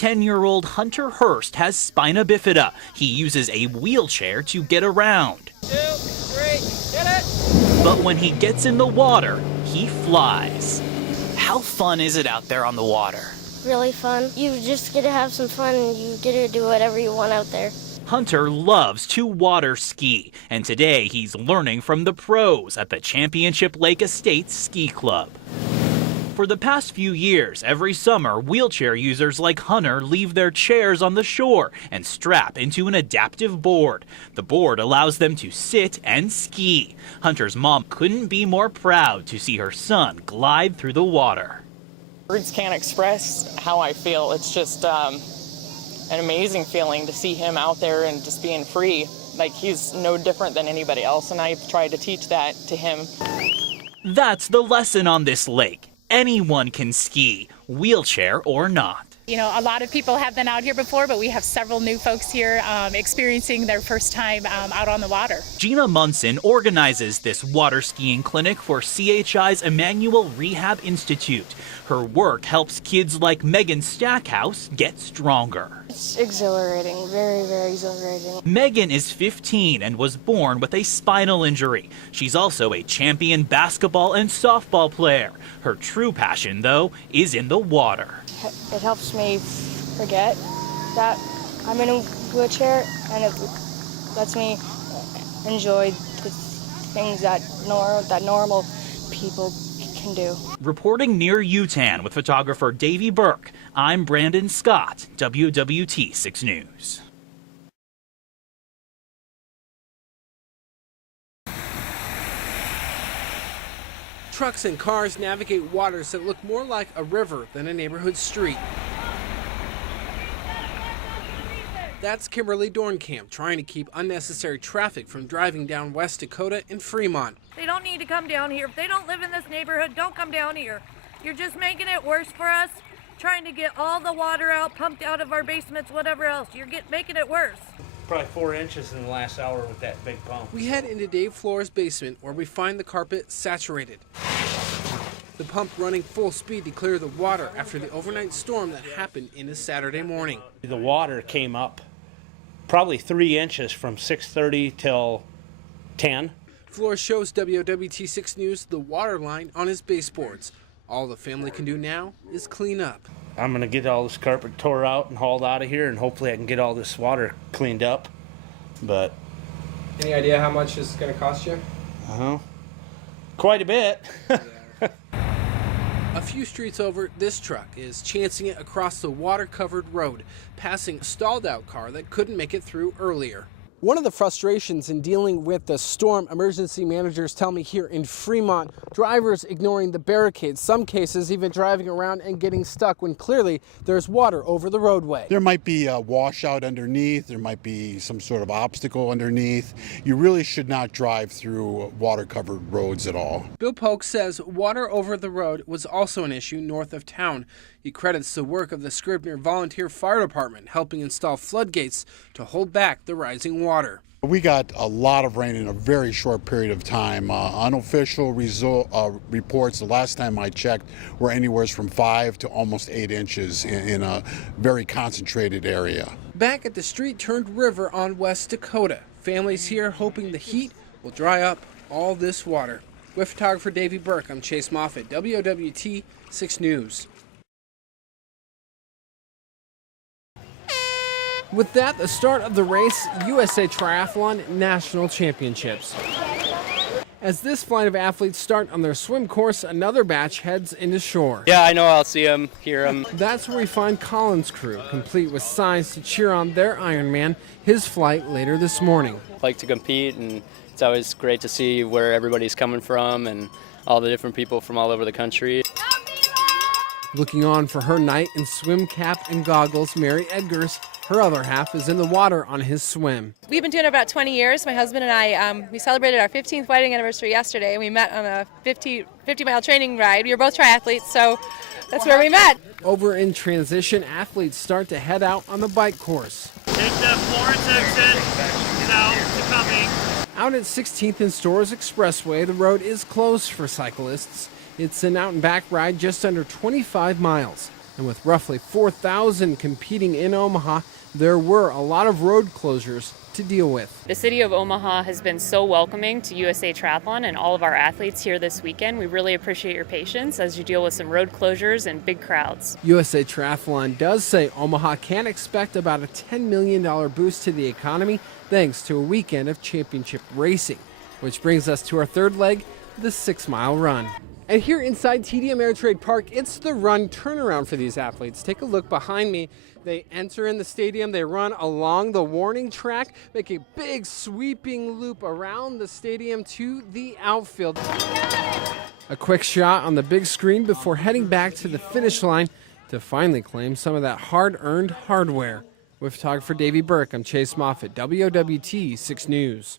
10-year-old Hunter Hurst has spina bifida. He uses a wheelchair to get around. 2, 3, get it! But when he gets in the water, he flies. How fun is it out there on the water? Really fun. You just get to have some fun and you get to do whatever you want out there. Hunter loves to water ski, and today he's learning from the pros at the Championship Lake Estates Ski Club. For the past few years, every summer, wheelchair users like Hunter leave their chairs on the shore and strap into an adaptive board. The board allows them to sit and ski. Hunter's mom couldn't be more proud to see her son glide through the water. Words can't express how I feel. It's just an amazing feeling to see him out there and just being free. Like, he's no different than anybody else, and I've tried to teach that to him. That's the lesson on this lake. Anyone can ski, wheelchair or not. You know, a lot of people have been out here before, but we have several new folks here experiencing their first time out on the water. Gina Munson organizes this water skiing clinic for CHI's Emmanuel Rehab Institute. Her work helps kids like Megan Stackhouse get stronger. It's exhilarating, very, very exhilarating. Megan is 15 and was born with a spinal injury. She's also a champion basketball and softball player. Her true passion, though, is in the water. It helps me forget that I'm in a wheelchair, and it lets me enjoy the things that normal people can do. Reporting near Utan with photographer Davy Burke, I'm Brandon Scott, WWT 6 News. Trucks and cars navigate waters that look more like a river than a neighborhood street. That's Kimberly Dornkamp trying to keep unnecessary traffic from driving down West Dakota and Fremont. They don't need to come down here. If they don't live in this neighborhood, don't come down here. You're just making it worse for us, trying to get all the water out, pumped out of our basements, whatever else. You're making it worse. Probably 4 inches in the last hour with that big pump. We head into Dave Floor's basement where we find the carpet saturated. The pump running full speed to clear the water after the overnight storm that happened into Saturday morning. The water came up probably 3 inches from 6:30 till 10. Floor shows WWT 6 News the water line on his baseboards. All the family can do now is clean up. I'm going to get all this carpet tore out and hauled out of here, and hopefully I can get all this water cleaned up. But any idea how much this is going to cost you? Quite a bit. A few streets over, this truck is chancing it across the water-covered road, passing a stalled-out car that couldn't make it through earlier. One of the frustrations in dealing with the storm, emergency managers tell me here in Fremont, drivers ignoring the barricades, some cases even driving around and getting stuck when clearly there's water over the roadway. There might be a washout underneath, there might be some sort of obstacle underneath. You really should not drive through water-covered roads at all. Bill Polk says water over the road was also an issue north of town. He credits the work of the Scribner Volunteer Fire Department helping install floodgates to hold back the rising water. We got a lot of rain in a very short period of time. Unofficial reports, the last time I checked, were anywhere from 5 to almost 8 inches in a very concentrated area. Back at the street-turned river on West Dakota, families here hoping the heat will dry up all this water. With photographer Davy Burke, I'm Chase Moffitt, WWT 6 News. With that, the start of the race, USA Triathlon National Championships. As this flight of athletes start on their swim course, another batch heads into shore. Yeah, I know I'll see them, hear them. That's where we find Colin's crew, complete with signs to cheer on their Ironman, his flight later this morning. I like to compete, and it's always great to see where everybody's coming from and all the different people from all over the country. Looking on for her knight in swim cap and goggles, Mary Edgars. Her other half is in the water on his swim. We've been doing it about 20 years. My husband and I, we celebrated our 15th wedding anniversary yesterday. We met on a 50-mile training ride. We were both triathletes, so that's where we met. Over in transition, athletes start to head out on the bike course. Take the Florence exit south to Cumming. Out at 16th and Stores Expressway, the road is closed for cyclists. It's an out-and-back ride just under 25 miles. And with roughly 4,000 competing in Omaha, there were a lot of road closures to deal with. The city of Omaha has been so welcoming to USA Triathlon and all of our athletes here this weekend. We really appreciate your patience as you deal with some road closures and big crowds. USA Triathlon does say Omaha can expect about a $10 million boost to the economy thanks to a weekend of championship racing. Which brings us to our third leg, the 6-mile run. And here inside TD Ameritrade Park, it's the run turnaround for these athletes. Take a look behind me. They enter in the stadium, they run along the warning track, make a big sweeping loop around the stadium to the outfield. A quick shot on the big screen before heading back to the finish line to finally claim some of that hard-earned hardware. With photographer Davy Burke, I'm Chase Moffitt, WOWT 6 News.